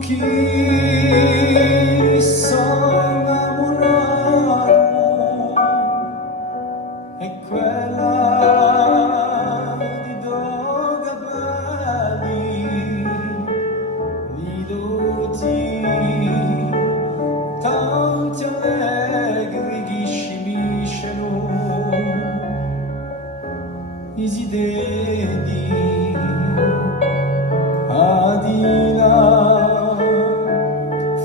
que sono innamorato è quella di due capelli ridotti, tanti allegri che scimisceno i desideri a di là,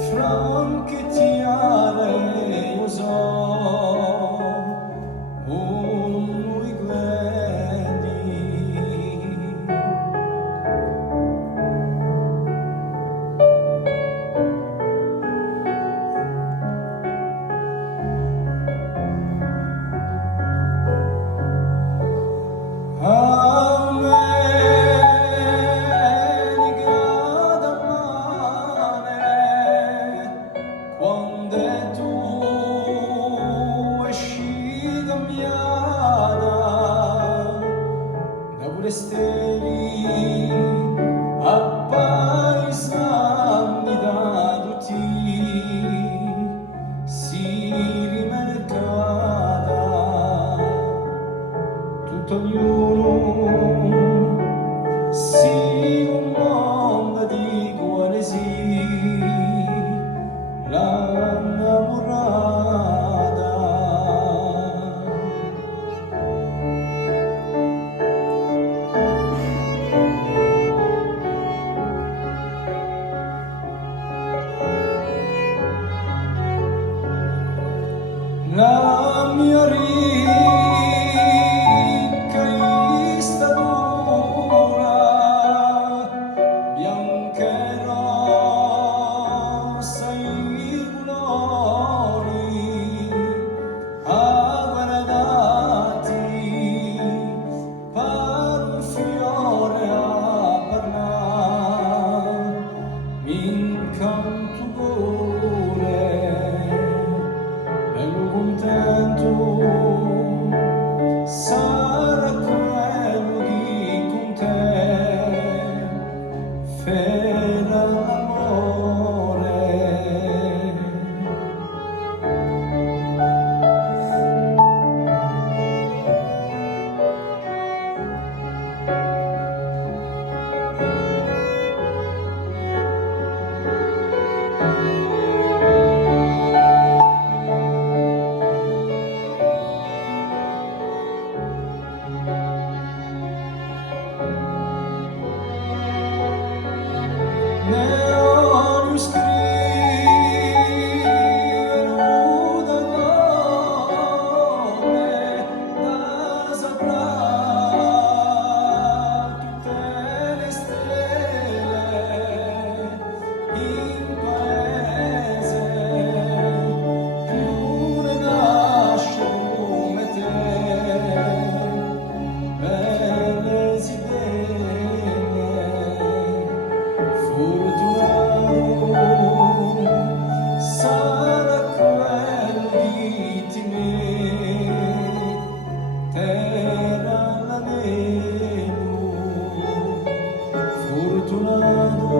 franche tiare io so, non lui guardi. Steli appaesani da tutti si rimercata tutto ognuno si un mondo di qualesi la innamorata. La mia ricca istatura, bianca e rossa i colori, agguardati, par un fiore a parlare, m'incanto cuore. Bello contento sarà quello che con te farà l'amore. Neon scrivono da nome da saprà tutte le stelle in paese più ne nasce come te belle idee fortunato sarà quello di me terra l'anello fortunato